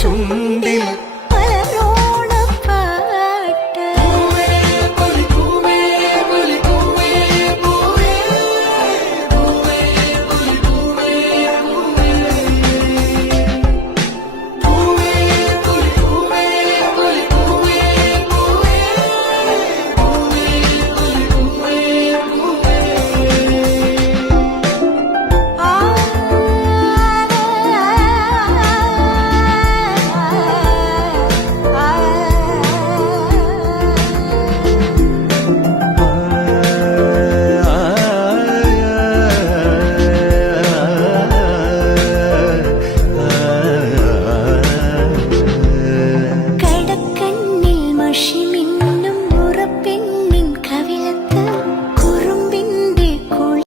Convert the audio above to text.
ചുണ്ടിൽ